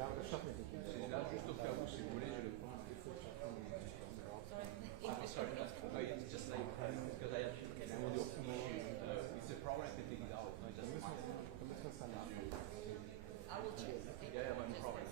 Ja, aber das schaffen wir nicht. C'est là juste au cas où, si vous voulez, je le prends. Oh, sorry, no, it's just like because I have audio it's a problem I can take it out, not just mine. Dann müssen wir es dann machen. I will check. Yeah, but no problem.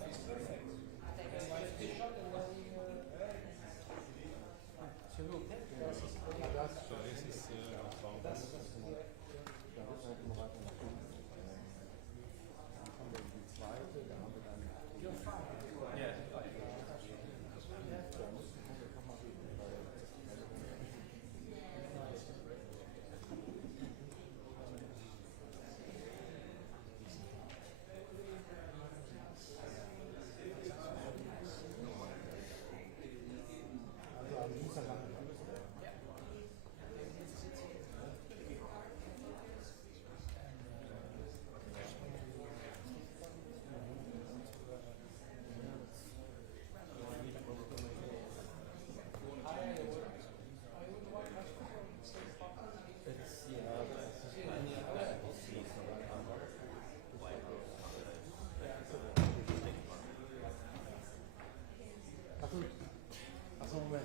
Achso, Moment.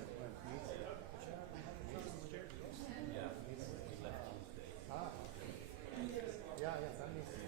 Ah. Ja, dann nächstes.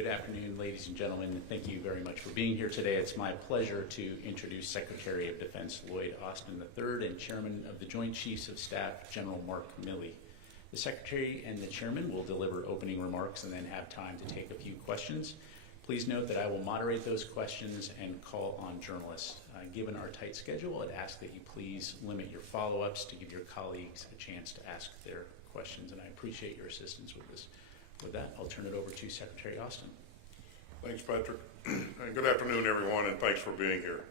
Good afternoon, ladies and gentlemen. Thank you very much for being here today. It's my pleasure to introduce Secretary of Defense Lloyd Austin III and Chairman of the Joint Chiefs of Staff, General Mark Milley. The Secretary and the Chairman will deliver opening remarks and then have time to take a few questions. Please note that I will moderate those questions and call on journalists. Given our tight schedule, I'd ask that you please limit your follow-ups to give your colleagues a chance to ask their questions, and I appreciate your assistance with this. With that, I'll turn it over to Secretary Austin. Thanks, Patrick. And good afternoon, everyone, and thanks for being here.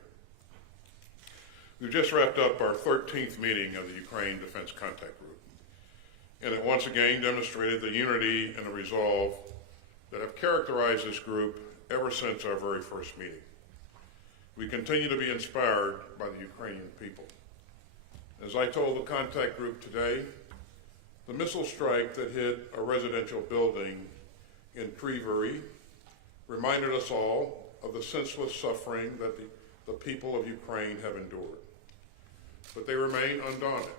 We've just wrapped up our 13th meeting of the Ukraine Defense Contact Group, and it once again demonstrated the unity and the resolve that have characterized this group ever since our very first meeting. We continue to be inspired by the Ukrainian people. As I told the contact group today, the missile strike that hit a residential building in Kryvyi reminded us all of the senseless suffering that the people of Ukraine have endured. But they remain undaunted,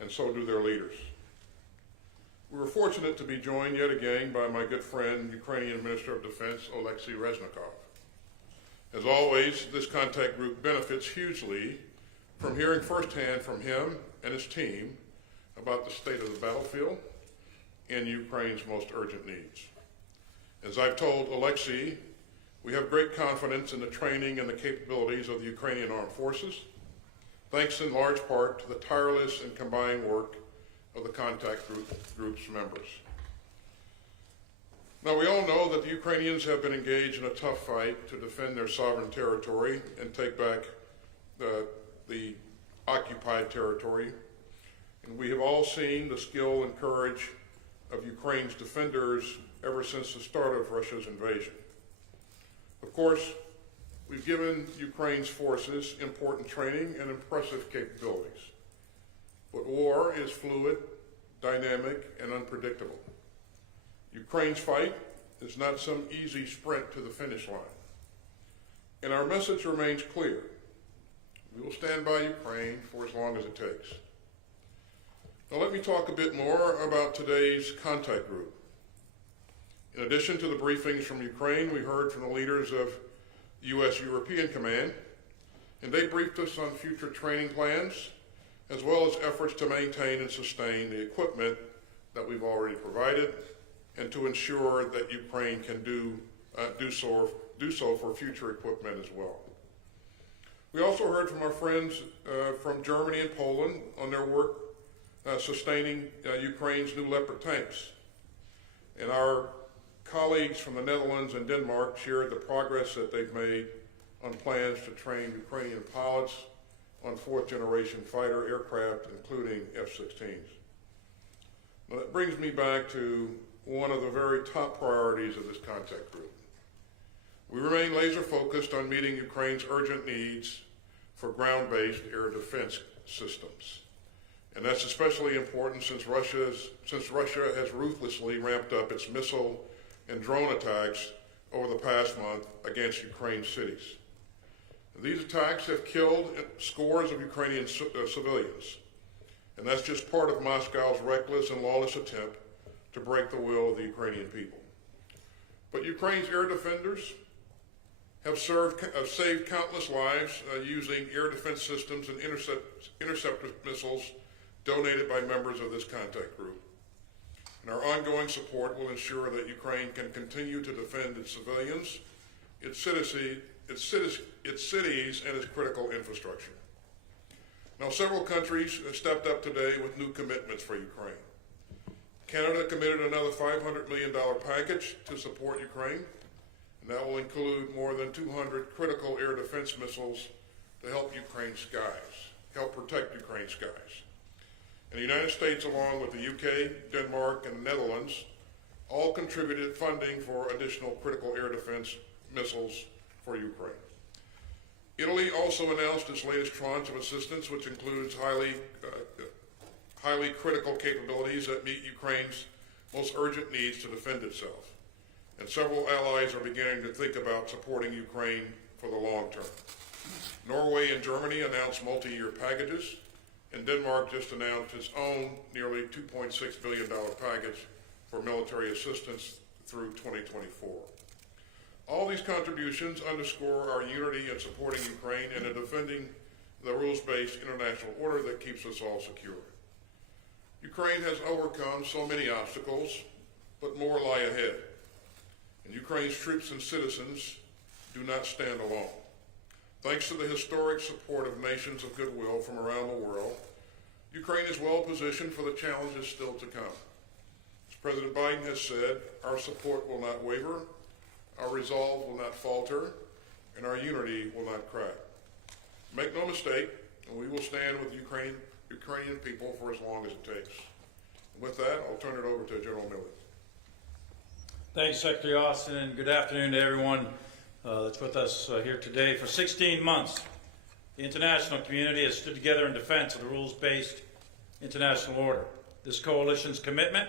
and so do their leaders. We were fortunate to be joined yet again by my good friend, Ukrainian Minister of Defense, Oleksiy Reznikov. As always, this contact group benefits hugely from hearing firsthand from him and his team about the state of the battlefield and Ukraine's most urgent needs. As I've told Oleksiy, we have great confidence in the training and the capabilities of the Ukrainian armed forces, thanks in large part to the tireless and combined work of the contact group's members. Now, we all know that the Ukrainians have been engaged in a tough fight to defend their sovereign territory and take back the occupied territory. And we have all seen the skill and courage of Ukraine's defenders ever since the start of Russia's invasion. Of course, we've given Ukraine's forces important training and impressive capabilities. But war is fluid, dynamic, and unpredictable. Ukraine's fight is not some easy sprint to the finish line. And our message remains clear. We will stand by Ukraine for as long as it takes. Now let me talk a bit more about today's contact group. In addition to the briefings from Ukraine, we heard from the leaders of U.S. European Command, and they briefed us on future training plans, as well as efforts to maintain and sustain the equipment that we've already provided, and to ensure that Ukraine can do so for future equipment as well. We also heard from our friends from Germany and Poland on their work sustaining Ukraine's new Leopard tanks. And our colleagues from the Netherlands and Denmark shared the progress that they've made on plans to train Ukrainian pilots on fourth-generation fighter aircraft, including F-16s. Now, that brings me back to one of the very top priorities of this contact group. We remain laser-focused on meeting Ukraine's urgent needs for ground-based air defense systems. And that's especially important since Russia has ruthlessly ramped up its missile and drone attacks over the past month against Ukraine's cities. These attacks have killed scores of Ukrainian civilians, and that's just part of Moscow's reckless and lawless attempt to break the will of the Ukrainian people. But Ukraine's air defenders have saved countless lives using air defense systems and interceptor missiles donated by members of this contact group. And our ongoing support will ensure that Ukraine can continue to defend its civilians, its cities, and its critical infrastructure. Now, several countries have stepped up today with new commitments for Ukraine. Canada committed another $500 million package to support Ukraine, and that will include more than 200 critical air defense missiles to help protect Ukraine's skies. And the United States, along with the UK, Denmark, and the Netherlands, all contributed funding for additional critical air defense missiles for Ukraine. Italy also announced its latest tranche of assistance, which includes highly critical capabilities that meet Ukraine's most urgent needs to defend itself. And several allies are beginning to think about supporting Ukraine for the long term. Norway and Germany announced multi-year packages, and Denmark just announced its own nearly $2.6 billion package for military assistance through 2024. All these contributions underscore our unity in supporting Ukraine and in defending the rules-based international order that keeps us all secure. Ukraine has overcome so many obstacles, but more lie ahead. And Ukraine's troops and citizens do not stand alone. Thanks to the historic support of nations of goodwill from around the world, Ukraine is well positioned for the challenges still to come. As President Biden has said, our support will not waver, our resolve will not falter, and our unity will not crack. Make no mistake, we will stand with the Ukrainian people for as long as it takes. And with that, I'll turn it over to General Milley. Thanks, Secretary Austin, and good afternoon to everyone that's with us here today. For 16 months, the international community has stood together in defense of the rules-based international order. This coalition's commitment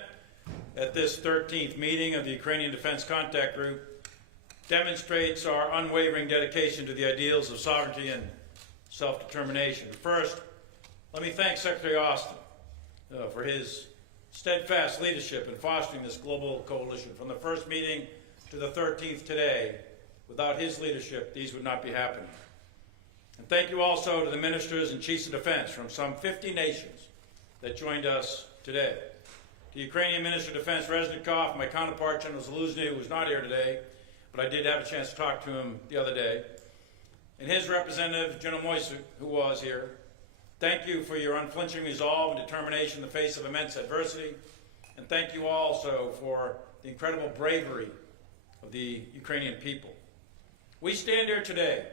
at this 13th meeting of the Ukrainian Defense Contact Group demonstrates our unwavering dedication to the ideals of sovereignty and self-determination. First, let me thank Secretary Austin for his steadfast leadership in fostering this global coalition. From the first meeting to the 13th today, without his leadership, these would not be happening. And thank you also to the ministers and chiefs of defense from some 50 nations that joined us today. The Ukrainian Minister of Defense, Reznikov, my counterpart, General Zaluzny, who is not here today, but I did have a chance to talk to him the other day, and his representative, General Moisuk, who was here. Thank you for your unflinching resolve and determination in the face of immense adversity, and thank you also for the incredible bravery of the Ukrainian people. We stand here today,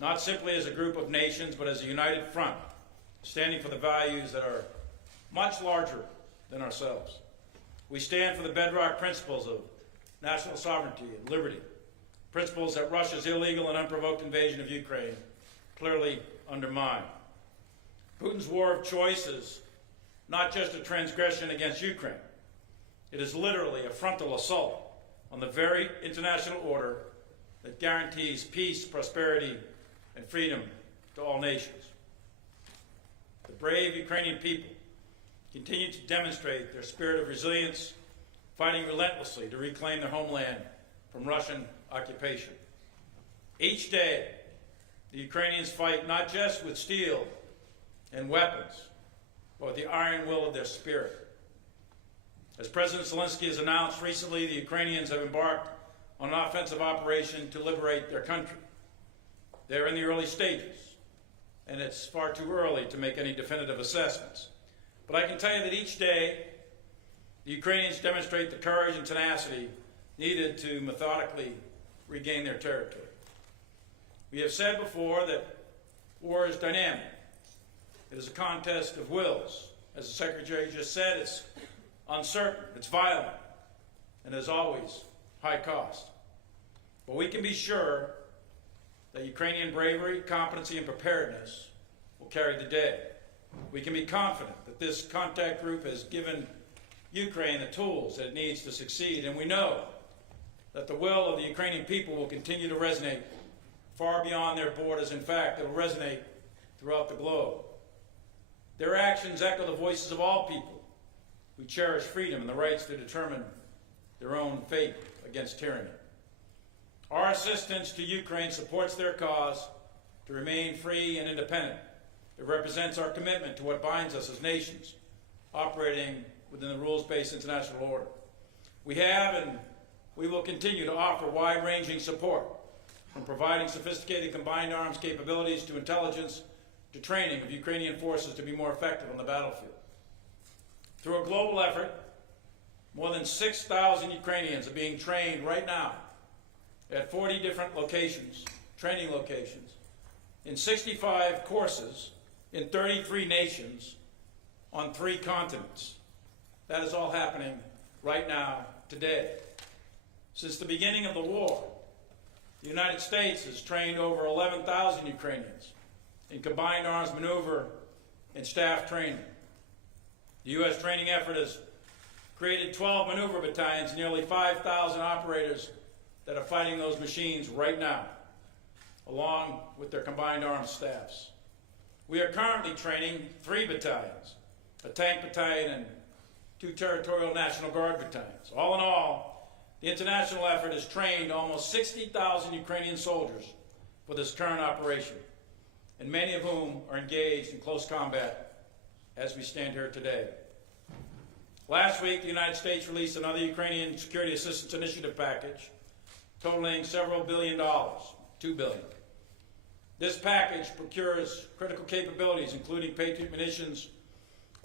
not simply as a group of nations, but as a united front, standing for the values that are much larger than ourselves. We stand for the bedrock principles of national sovereignty and liberty, principles that Russia's illegal and unprovoked invasion of Ukraine clearly undermine. Putin's war of choice is not just a transgression against Ukraine. It is literally a frontal assault on the very international order that guarantees peace, prosperity, and freedom to all nations. The brave Ukrainian people continue to demonstrate their spirit of resilience, fighting relentlessly to reclaim their homeland from Russian occupation. Each day, the Ukrainians fight not just with steel and weapons, but with the iron will of their spirit. As President Zelensky has announced recently, the Ukrainians have embarked on an offensive operation to liberate their country. They're in the early stages, and it's far too early to make any definitive assessments. But I can tell you that each day, the Ukrainians demonstrate the courage and tenacity needed to methodically regain their territory. We have said before that war is dynamic. It is a contest of wills. As the Secretary just said, it's uncertain, it's violent, and as always, high cost. But we can be sure that Ukrainian bravery, competency, and preparedness will carry the day. We can be confident that this contact group has given Ukraine the tools that it needs to succeed, and we know that the will of the Ukrainian people will continue to resonate far beyond their borders. In fact, it will resonate throughout the globe. Their actions echo the voices of all people who cherish freedom and the rights to determine their own fate against tyranny. Our assistance to Ukraine supports their cause to remain free and independent. It represents our commitment to what binds us as nations, operating within the rules-based international order. We have and we will continue to offer wide-ranging support, from providing sophisticated combined arms capabilities to intelligence to training of Ukrainian forces to be more effective on the battlefield. Through a global effort, more than 6,000 Ukrainians are being trained right now at 40 different locations, training locations, in 65 courses in 33 nations on 3 continents. That is all happening right now, today. Since the beginning of the war, the United States has trained over 11,000 Ukrainians in combined arms maneuver and staff training. The U.S. training effort has created 12 maneuver battalions and nearly 5,000 operators that are fighting those machines right now, along with their combined arms staffs. We are currently training 3 battalions, a tank battalion and 2 territorial National Guard battalions. All in all, The international effort has trained almost 60,000 Ukrainian soldiers for this current operation, and many of whom are engaged in close combat as we stand here today. Last week, the United States released another Ukrainian Security Assistance Initiative package totaling several $billions, $2 billion. This package procures critical capabilities, including Patriot munitions,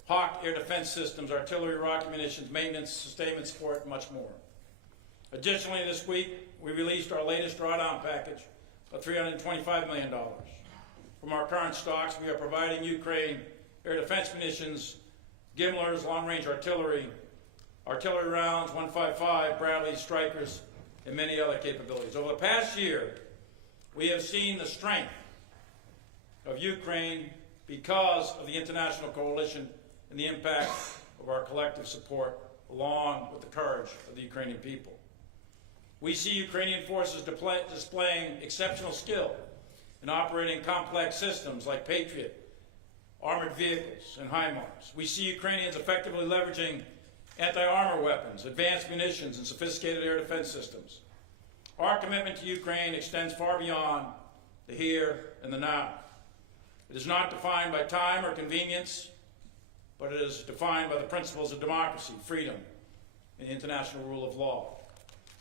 Hawk air defense systems, artillery, rocket munitions, maintenance, sustainment support, and much more. Additionally, this week, we released our latest drawdown package of $325 million. From our current stocks, we are providing Ukraine air defense munitions, Gimlers, long-range artillery, artillery rounds, 155, Bradleys, Strikers, and many other capabilities. Over the past year, we have seen the strength of Ukraine because of the international coalition and the impact of our collective support, along with the courage of the Ukrainian people. We see Ukrainian forces displaying exceptional skill in operating complex systems like Patriot, armored vehicles, and HIMARS. We see Ukrainians effectively leveraging anti-armor weapons, advanced munitions, and sophisticated air defense systems. Our commitment to Ukraine extends far beyond the here and the now. It is not defined by time or convenience, but it is defined by the principles of democracy, freedom, and the international rule of law.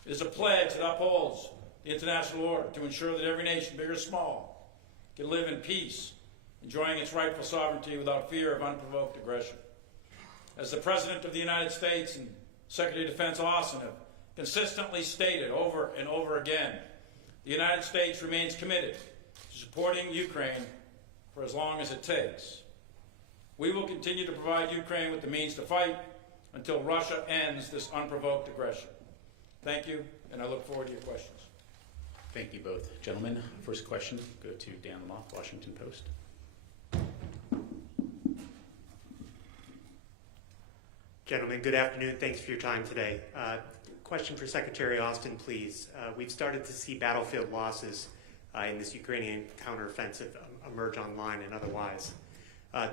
It is a pledge that upholds the international order to ensure that every nation, big or small, can live in peace, enjoying its rightful sovereignty without fear of unprovoked aggression. As the President of the United States and Secretary of Defense Austin have consistently stated over and over again, the United States remains committed to supporting Ukraine for as long as it takes. We will continue to provide Ukraine with the means to fight until Russia ends this unprovoked aggression. Thank you, and I look forward to your questions. Thank you both, gentlemen. First question, go to Dan Lamothe, Washington Post. Gentlemen, good afternoon. Thanks for your time today. Question for Secretary Austin, please. We've started to see battlefield losses in this Ukrainian counteroffensive emerge online and otherwise.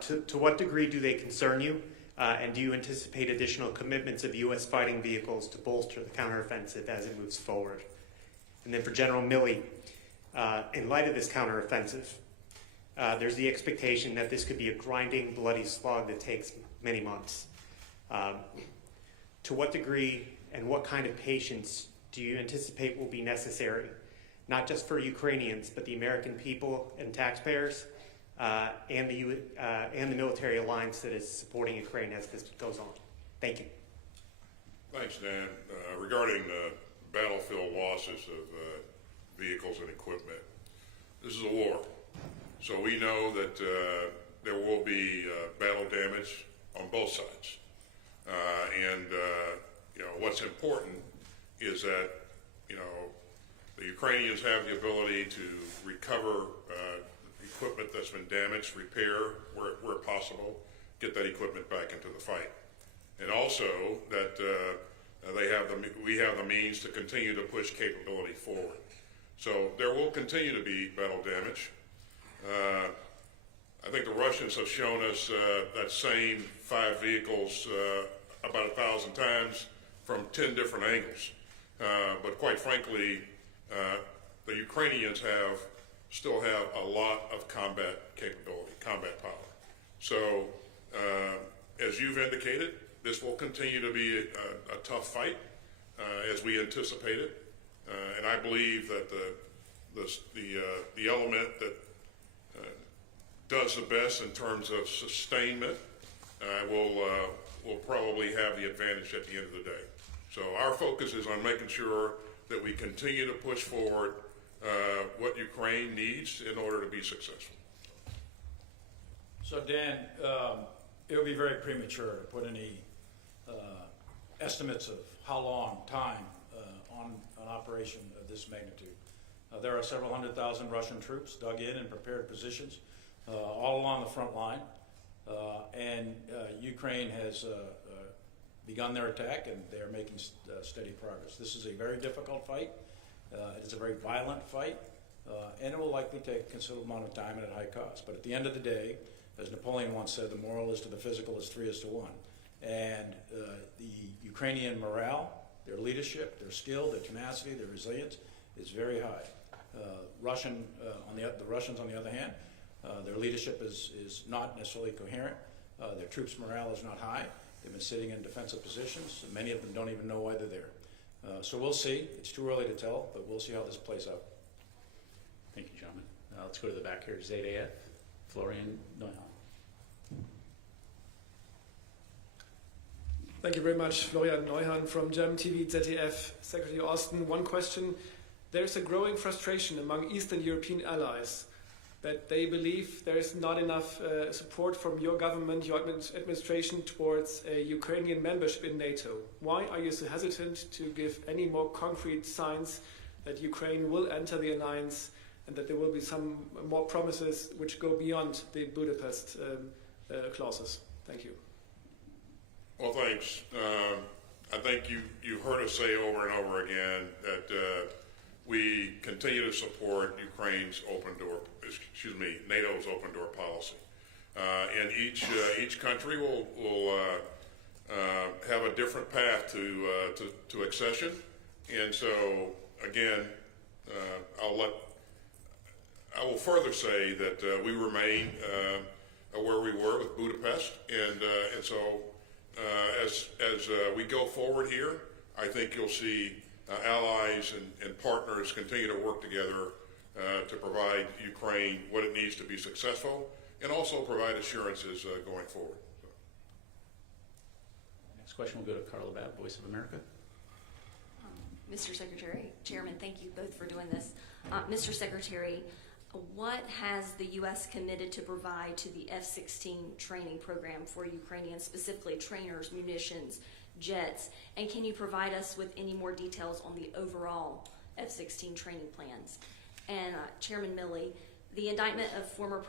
To what degree do they concern you? And do you anticipate additional commitments of U.S. fighting vehicles to bolster the counteroffensive as it moves forward? And then for General Milley, in light of this counteroffensive, there's the expectation that this could be a grinding, bloody slog that takes many months. To what degree and what kind of patience do you anticipate will be necessary, not just for Ukrainians, but the American people and taxpayers, and the military alliance that is supporting Ukraine as this goes on? Thank you. Thanks, Dan. Regarding battlefield losses of vehicles and equipment, this is a war. So we know that there will be battle damage on both sides. What's important is that, the Ukrainians have the ability to recover equipment that's been damaged, repair where possible, get that equipment back into the fight. And also that we have the means to continue to push capability forward. So there will continue to be battle damage. I think the Russians have shown us that same 5 vehicles about 1,000 times from 10 different angles. But quite frankly, the Ukrainians still have a lot of combat capability, combat power. So as you've indicated, this will continue to be a tough fight as we anticipated. And I believe that the element that does the best in terms of sustainment will probably have the advantage at the end of the day. So our focus is on making sure that we continue to push forward what Ukraine needs in order to be successful. So Dan, it would be very premature to put any estimates of how long time on an operation of this magnitude. There are several 100,000 Russian troops dug in and prepared positions all along the front line, and Ukraine has begun their attack, and they are making steady progress. This is a very difficult fight. It is a very violent fight, and it will likely take a considerable amount of time and at high cost. But at the end of the day, as Napoleon once said, the moral is to the physical as 3 is to 1. And the Ukrainian morale Their leadership, their skill, their tenacity, their resilience is very high. The Russians, on the other hand, their leadership is not necessarily coherent. Their troops' morale is not high. They've been sitting in defensive positions. Many of them don't even know why they're there. So we'll see. It's too early to tell, but we'll see how this plays out. Thank you, gentlemen. Let's go to the back here. ZAF, Florian Neumann. Thank you very much, Florian Neuhan from German TV, ZDF. Secretary Austin, one question. There's a growing frustration among Eastern European allies that they believe there is not enough support from your government, your administration towards a Ukrainian membership in NATO. Why are you so hesitant to give any more concrete signs that Ukraine will enter the alliance and that there will be some more promises which go beyond the Budapest clauses? Thank you. Well, thanks. I think you've heard us say over and over again that we continue to support Ukraine's NATO's open door policy. And each country will have a different path to accession. And so, again, I will further say that we remain where we were with Budapest, and so as we go forward here, I think you'll see allies and partners continue to work together to provide Ukraine what it needs to be successful, and also provide assurances going forward. So. Next question will go to Carla Babb, Voice of America. Mr. Secretary, Chairman, thank you both for doing this. Mr. Secretary, what has the U.S. committed to provide to the F-16 training program for Ukrainians, specifically trainers, munitions, jets, and can you provide us with any more details on the overall F-16 training plans? And Chairman Milley, the indictment of former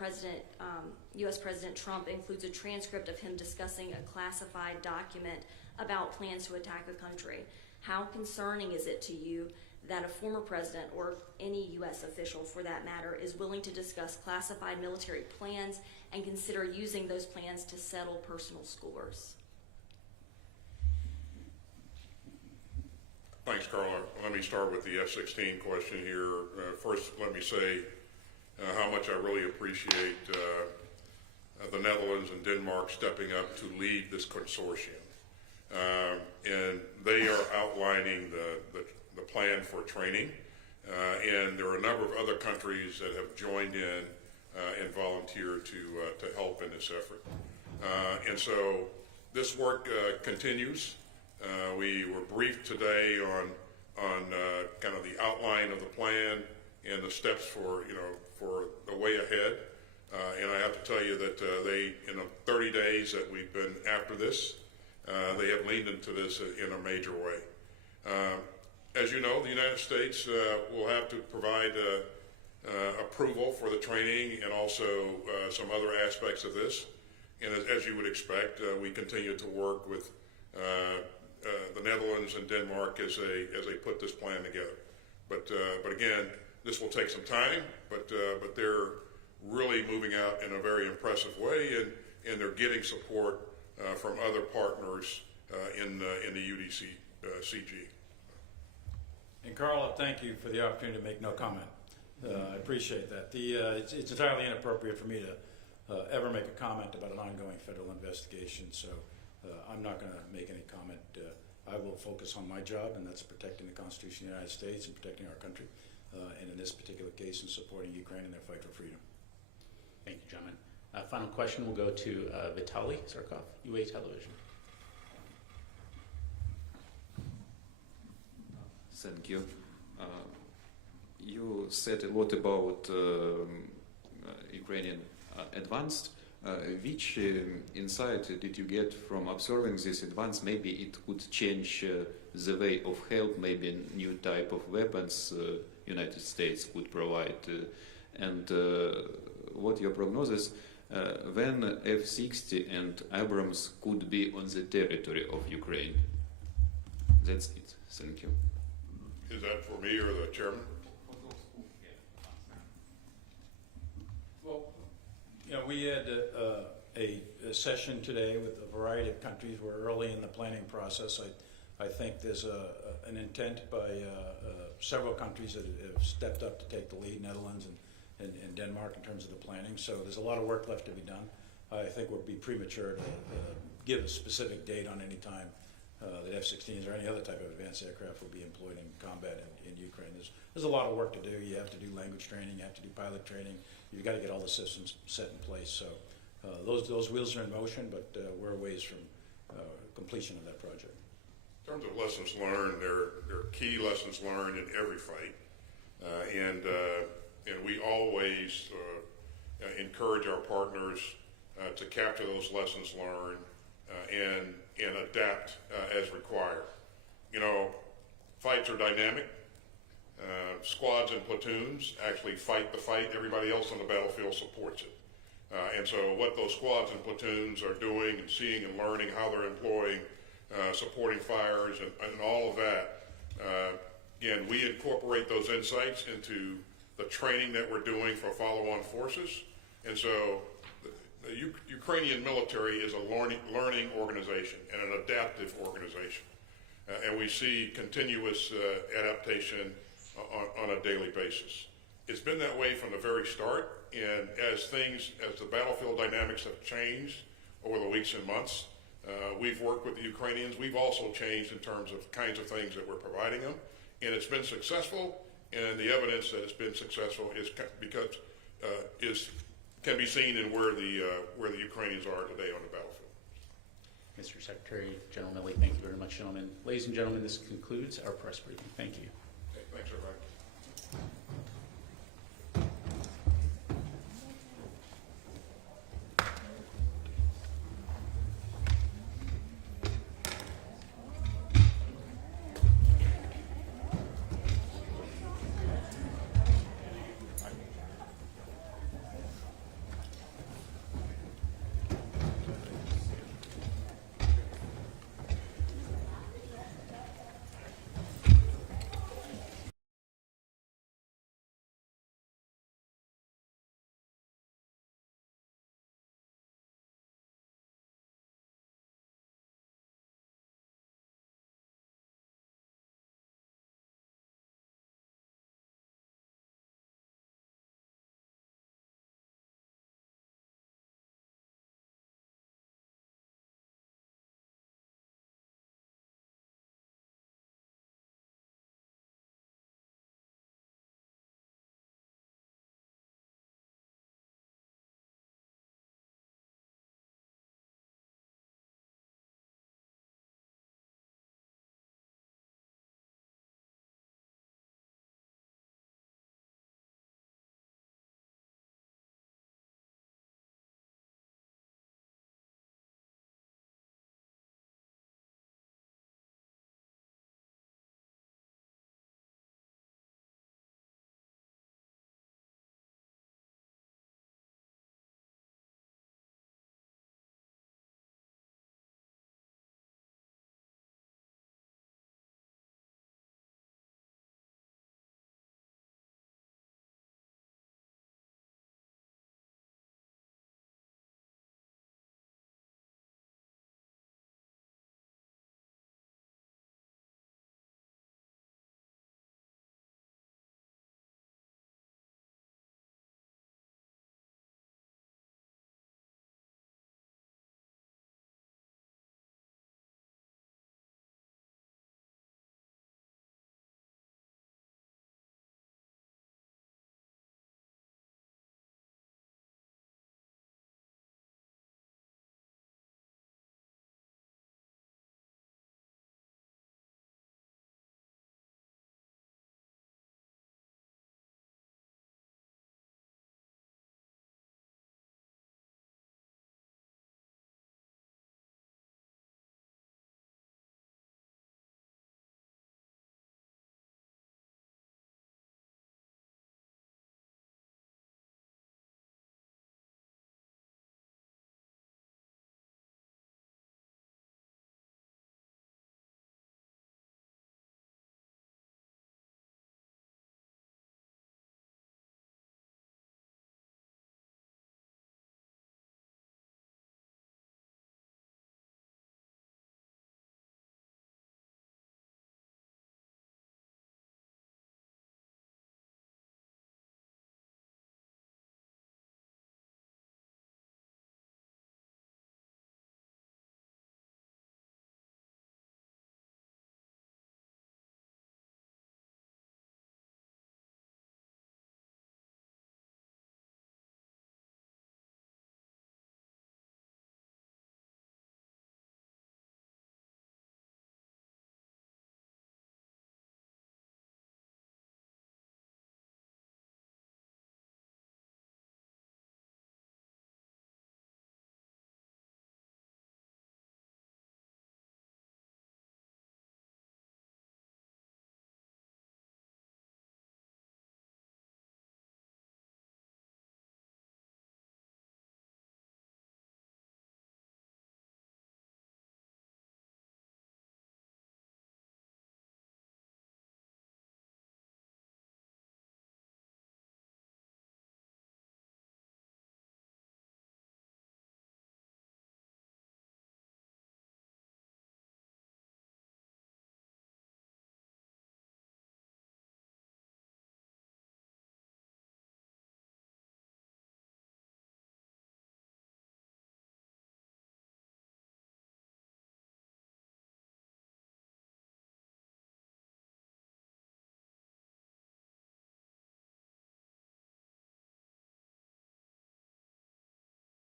U.S. President Trump includes a transcript of him discussing a classified document about plans to attack a country. How concerning is it to you that a former president, or any U.S. official for that matter, is willing to discuss classified military plans and consider using those plans to settle personal scores? Thanks, Carla. Let me start with the F-16 question here. First, let me say how much I really appreciate the Netherlands and Denmark stepping up to lead this consortium. And they are outlining the plan for training, and there are a number of other countries that have joined in and volunteered to help in this effort. And so this work continues. We were briefed today on kind of the outline of the plan and the steps for the way ahead. And I have to tell you that in the 30 days that we've been after this, they have leaned into this in a major way. As you know, the United States will have to provide approval for the training and also some other aspects of this. And as you would expect, we continue to work with the Netherlands and Denmark as they put this plan together. But again, this will take some time. But they're really moving out in a very impressive way, and they're getting support from other partners in the UDC CG. And Carla, thank you for the opportunity to make no comment. I appreciate that. It's entirely inappropriate for me to ever make a comment about an ongoing federal investigation, so I'm not going to make any comment. I will focus on my job, and that's protecting the Constitution of the United States and protecting our country, and in this particular case, in supporting Ukraine in their fight for freedom. Thank you, gentlemen. Final question will go to Vitaly Zarkov, UA Television. Thank you. You said a lot about Ukrainian advanced. Which insight did you get from observing this advance? Maybe it could change the way of help, maybe new type of weapons United States could provide. And what your prognosis when F-60 and Abrams could be on the territory of Ukraine? That's it. Thank you. Is that for me or the chairman? Well, we had a session today with a variety of countries. We're early in the planning process. I think there's an intent by several countries that have stepped up to take the lead, Netherlands and Denmark, in terms of the planning. So there's a lot of work left to be done. I think it would be premature to give a specific date on any time that F-16s or any other type of advanced aircraft will be employed in combat in Ukraine. There's a lot of work to do. You have to do language training, you have to do pilot training. You've got to get all the systems set in place. So those wheels are in motion, but we're a ways from completion of that project. In terms of lessons learned, there are key lessons learned in every fight, and we always encourage our partners to capture those lessons learned and adapt as required. You know, fights are dynamic. Squads and platoons actually fight the fight. Everybody else on the battlefield supports it. And so what those squads and platoons are doing and seeing and learning, how they're employing supporting fires and all of that, again, we incorporate those insights into the training that we're doing for follow-on forces. And so the Ukrainian military is a learning organization and an adaptive organization. And we see continuous adaptation on a daily basis. It's been that way from the very start, and as the battlefield dynamics have changed over the weeks and months, we've worked with the Ukrainians. We've also changed in terms of kinds of things that we're providing them, and it's been successful, and the evidence that it's been successful is because can be seen in where the Ukrainians are today on the battlefield. Mr. Secretary, General Milley, thank you very much, gentlemen. Ladies and gentlemen, this concludes our press briefing. Thank you. Okay, thanks, everybody.